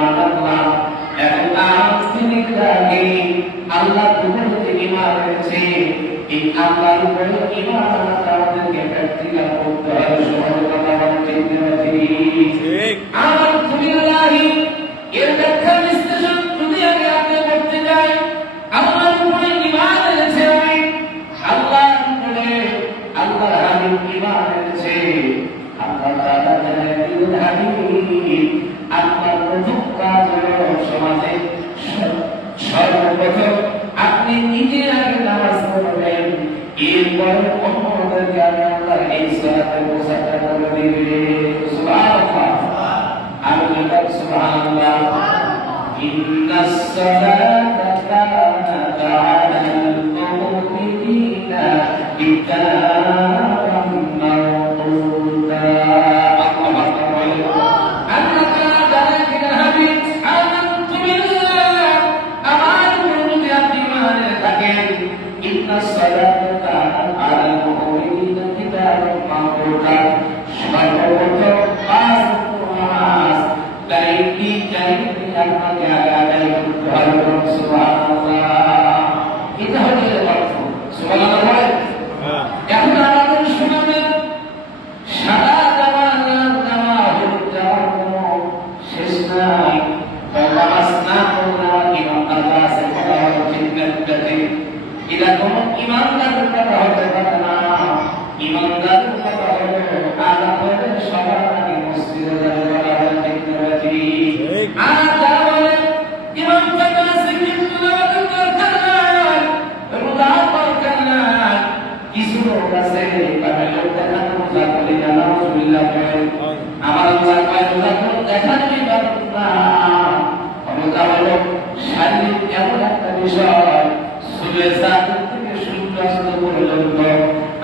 ঈমান আনলাম। এখন তিনি আগে আল্লাহ উপরে ঈমান এনেছে, এই আল্লাহর উপরে ঈমান আনাটা আমাদেরকে প্র্যাকটিক্যাল করতে হবে। সমাজে কথা বলে ঠিক না ঠিক? আলহামদুলিল্লাহ, এর ব্যাখ্যা বিশ্লেষণ যদি আগে আপনি করতে যাই, আল্লাহর উপরে ঈমান এনেছে, আল্লাহর উপরে আল্লাহর হাবিব ঈমান এনেছে, আল্লাহ তাআলা জানেন হাবিব আপনার প্রথম কাজ হলো সমাজে সর্বপ্রথম আপনি নিজে আগে নামাজ পড়বেন, এরপর অন্যদেরকে আমি আল্লাহ এই সালাতের প্রচারটা করে দিবে। সুবহানাল্লাহ, আমি বলি সুবহানাল্লাহ। ইন্নাস সালাতা কানাত আলাল মুমিনিনা কিতাবাম মাওকুতা।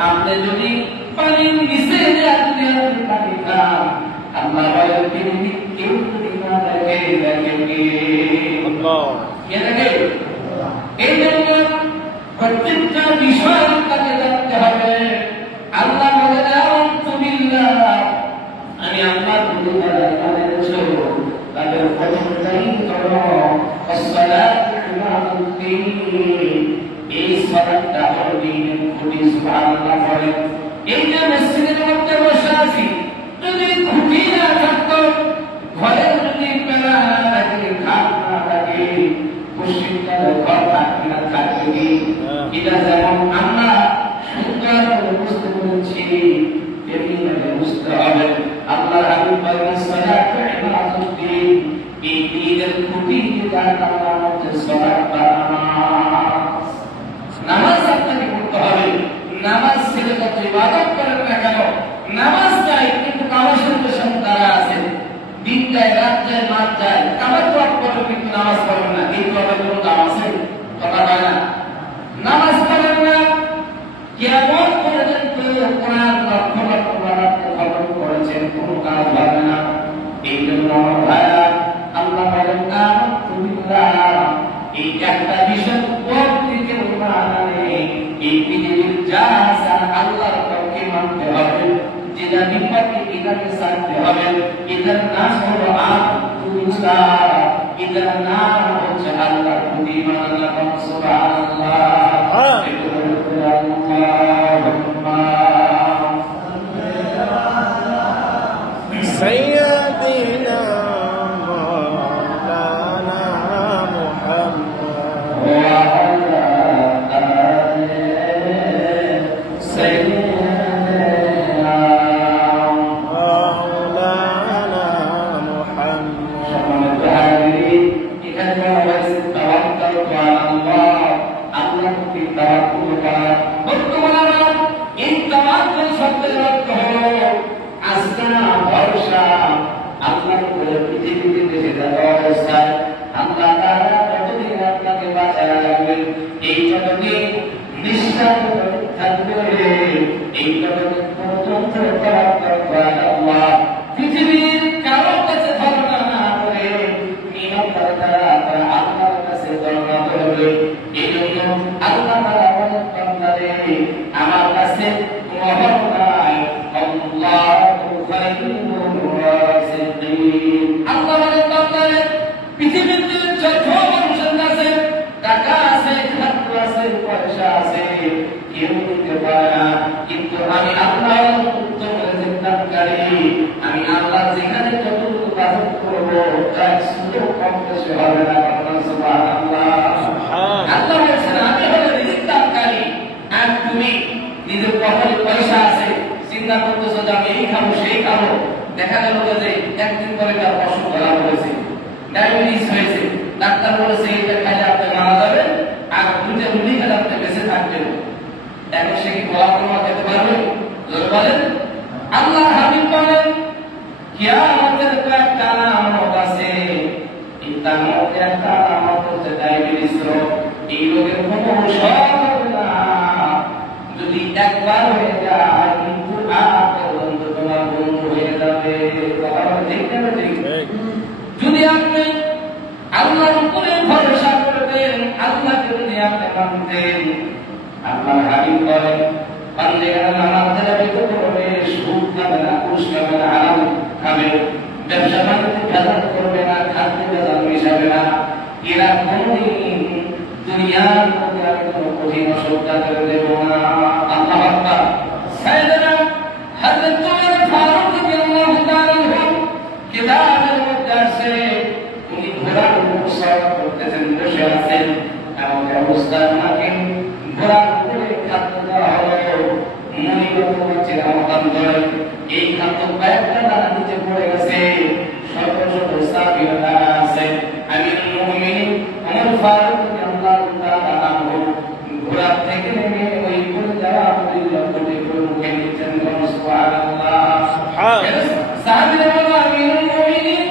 আপনি যদি পানির নিচে পানি খান, আল্লাহ বলেন তিনি কেউ যদি না দেখে এই জন্য প্রত্যেকটা বিষয় তাকে জানতে হবে। আল্লাহ বলেন আলহামদুলিল্লাহ, আমি আল্লাহ তাদের প্রথমটাই হলো আসসালাতু আলাইহি, এই সালাতটা হলো দ্বীনের খুঁটি। সুবহানাল্লাহ বলেন। এই যে মসজিদের মধ্যে বসে আছি, যদি খুঁটি না থাকতো, ঘরে যদি পেলা না থাকে, খাট না থাকে, পশ্চিমকালে ঘর থাকবে না, থাকবে কি? এটা যেমন আমরা সুন্দর করে বুঝতে পেরেছি, তেমনি বুঝতে হবে। আল্লাহ হাবিব বলেন সালাতু ইবাদাতুদ্দিন, এই দ্বীনের খুঁটি যার নাম হচ্ছে সালাত। নামাজ আপনাকে পড়তে হবে। নামাজ ছেড়ে যত ইবাদত করেন না কেন, নামাজ চাই কিন্তু কামাশের পেছনে তারা আছে। দিন যায়, রাত যায়, মাস যায়, কামার জব করেন কিন্তু নামাজ পড়েন না। এই তো আমাদের কোনো দাম আছে? কথা হয় না। নামাজ পড়েন না, কেমন পর্যন্ত কোরআন লক্ষ লক্ষ খবর করেছেন, কোনো কাজ হবে না। এই জন্য আমার ভাইয়া, আল্লাহ বলেন আলহামদুলিল্লাহ, এই একটা বিষয় প্রত্যেকে মানে এই পৃথিবীর যা আছে আল্লাহর পক্ষে মানতে হবে, যেটা বিপক্ষে এটাকে ছাড়তে হবে। এটার নাম হলো আলহামদুলিল্লাহ, এটার নাম হচ্ছে আল্লাহর প্রতি ঈমান আনা। সুবহানাল্লাহ। سيدنا مولانا محمد وعلى آله سيدنا مولانا محمد সম্মানিত হাজিরিন, এখানে বলা হয়েছে তাওয়াক্কালতু আলাল্লাহ, আল্লাহর প্রতি তাওয়াক্কুল করা। বর্তমানে এই তাওয়াক্কুল শব্দের অর্থ হলো আস্থা, ভরসা। আল্লাহর উপরে পৃথিবীতে বেঁচে থাকা অবস্থায় আল্লাহ তাআলা যতদিন আপনাকে বাঁচায় রাখবেন, এই যতদিন নিঃশ্বাস থাকবে, এই যতদিন পর্যন্ত তাওয়াক্কুল আলাল্লাহ, পৃথিবীর কারোর কাছে ধারণা না করে নিয়মতার দ্বারা আল্লাহর কাছে ধারণা করবে। এই জন্য আল্লাহ তাআলা বলেন, বান্দারে আমার কাছে মহর নাই, আল্লাহু খায়রুর রাযিকিন। আল্লাহ বলেন, বান্দারে এক সুযোগ কম বেশি হবে না। সুবহানাল্লাহ। আল্লাহ বলছেন আমি হলো রিজিক দানকারী, আর তুমি নিজের পকেটে পয়সা আছে, চিন্তা করতেছো যে আমি এই খাবো সেই খাবো। দেখা গেল যে একদিন পরে তার অসুখ ধরা পড়েছে, ডায়াবেটিস হয়েছে, ডাক্তার বলেছে এটা খাইলে আপনি মারা যাবেন, আর দুইটা রুটি খেলে আপনি বেঁচে থাকবেন। এখন সে কি বলা কর্মা খেতে পারবে? জোরে বলেন। আল্লাহ হাবিব বলেন কিয়ামতের একটা আলামত আছে, এই তার একটা আলামত হচ্ছে ডায়াবেটিস রোগ। এই রোগের কোনো ঔষধ হবে না, যদি একবার হয়ে যায় কিন্তু আর পর্যন্ত তোমার বন্ধু হয়ে যাবে। যদি আপনি আল্লাহর উপরে ভরসা করবেন, আল্লাহকে যদি আপনি মানতেন, আল্লাহর হাবিব বলেন বান্দারা নামাজ যাবে তো করবে, সুদ খাবে না, ঘুষ খাবে না, হারাম খাবে, ব্যবসা বাণিজ্য ভেজাল করবে না, খাদ্য ভেজাল মিশাবে না। এরা কোনদিন দুনিয়ার মধ্যে আমি কোনো কঠিন অসুবিধা করে দেব না। আল্লাহু আকবার। সাইয়েদনা হযরত ওমর ফারুক রাদিয়াল্লাহু তাআলা আনহু কিতাবের মধ্যে আছে, উনি ঘোড়ার উপর সওয়ার করতেছেন, বসে আছেন, এমন অবস্থায় ওনাকে ঘোড়ার উপরে খাদ্য দেওয়া হলো। মনিরত হচ্ছে রমাদান ধরে এই খাদ্য কয়েকটা দানা নিচে পড়ে গেছে, শত শত সাহাবীরা দাঁড়া আছে। আমিরুল মুমিনিন ওমর ফারুক রাদিয়াল্লাহু তাআলা আনহু ঘোড়া থেকে নেমে ওই পড়ে যাওয়া পরিলক্ষিত করে মুখে নিচ্ছেন, সুবহানাল্লাহ। সাহাবীরা বলল আমিরুল মুমিনিন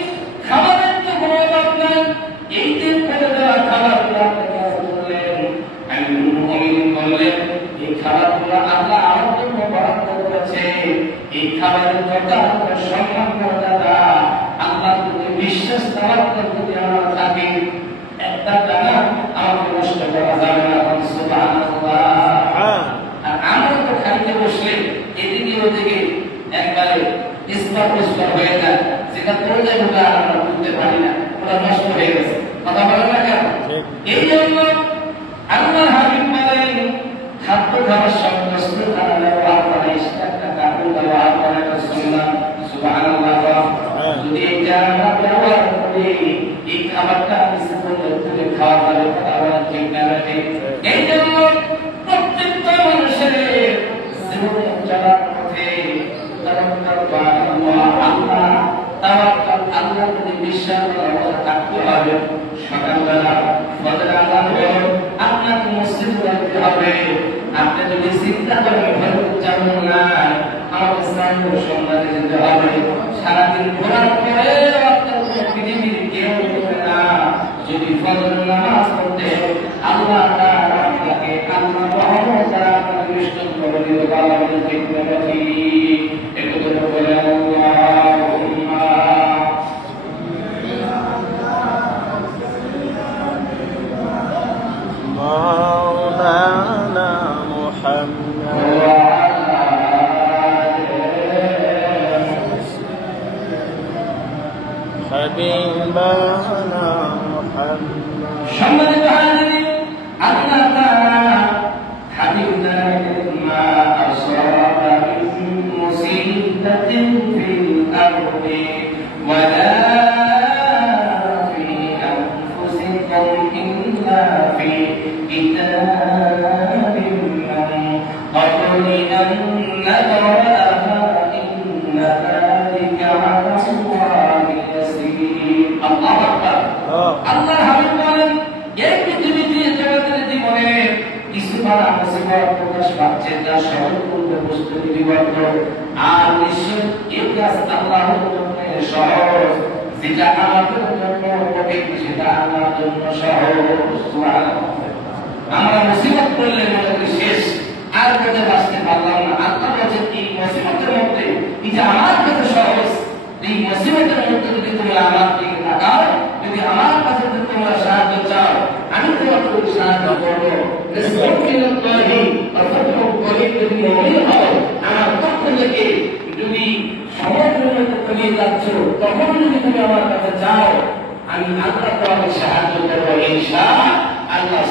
খাবারের তো কোনো অভাব নাই, এই যে পড়ে যাওয়া খাবারগুলো আপনি বললেন। আমিরুল মুমিনিন বললেন এই খাবারগুলো আল্লাহ আমার জন্য বরাদ্দ করেছে, এই খাবারের কথা সম্মান মর্যাদা আল্লাহর প্রতি বিশ্বাস তাওয়াক্কুল যদি আমার থাকে, একটা দানা আমাকে নষ্ট করা যাবে না। সুবহানাল্লাহ। আর আমরা তো খাইতে বসলে এদিকে ওদিকে একবারে ইসলাম হয়ে যায়, যেটা পড়ে যায় ওটা আমরা বুঝতে পারি না, ওটা নষ্ট হয়ে গেছে। কথা বলে না কেন? এই জন্য আল্লাহ হাবিব বলেন খাদ্য খাবার সময় সুবহানাল্লাহ ব্যবহার করা, একটা কাপড় ব্যবহার করা এটা সুন্নাহ। সুবহানাল্লাহ। যদি এটা আমরা ব্যবহার করি, এই খাবারটা ইচ্ছা করলে তুলে খাওয়া যাবে, কথা বলা ঠিক না ঠিক? এই জন্য প্রত্যেকটা মানুষের জীবনে চলার পথে আল্লাহ যদি বিশ্বাস থাকতে হবে। সকালবেলা ফজর আযান হলো আপনাকে মসজিদে যেতে হবে। আপনি যদি চিন্তা করেন ঘরে যাবো না, আমাকে স্নান করে সন্ধ্যায় যেতে হবে, সারাদিন ঘোরার পরে আপনার পৃথিবীর কেউ করবে না। যদি ফজর নামাজ পড়তে আল্লাহ আপনাকে আল্লাহ রহমত দ্বারা আপনাকে নিশ্চিত করে দিতে পারবেন। ঠিক না ঠিক? একটু করে বলে আল্লাহুম্মা مولانا محمد حبيبنا محمد সম্মানিত হাজিরিন, আল্লাহ তাআলা হাবিবনা মা আসাবা মিন মুসিবাতিন ফিল আরদি ওয়ালা ফি আনফুসিকুম ইল্লা ফি কিতাবিন মিন ক্বাবলি আন নাবরাহা ইন্না যালিকা আলা আল্লাহি ইয়াসীর। আল্লাহু আকবার। আল্লাহ হাবিব বলেন এই পৃথিবীতে জগতের জীবনে কিছু বাধা মুসিবত প্রকাশ পাচ্ছে, যা সহজ করতে প্রস্তুতি বিবদ্ধ, আর নিশ্চয় এই কাজ আল্লাহর জন্য সহজ, যেটা আমাদের জন্য কঠিন সেটা আল্লাহর জন্য সহজ। সুবহানাল্লাহ। আমরা মুসিবত করলে মনে করি শেষ, আর কোথাও বাঁচতে পারলাম না। আল্লাহ বলছেন এই মুসিবতের মধ্যে এই যে আমার কাছে সহজ, এই মুসিবতের মধ্যে যদি তুমি আমার দিকে তাকাও, যদি আমার কাছে যদি তোমরা সাহায্য চাও, আমি তোমাকে সাহায্য করবো। যদি মুমিন হও, আমার পক্ষ থেকে যদি সমগ্রের মধ্যে তলিয়ে যাচ্ছ, তখন যদি তুমি আমার কাছে চাও, আমি আল্লাহ তোমাকে সাহায্য করবো ইনশাআল্লাহ।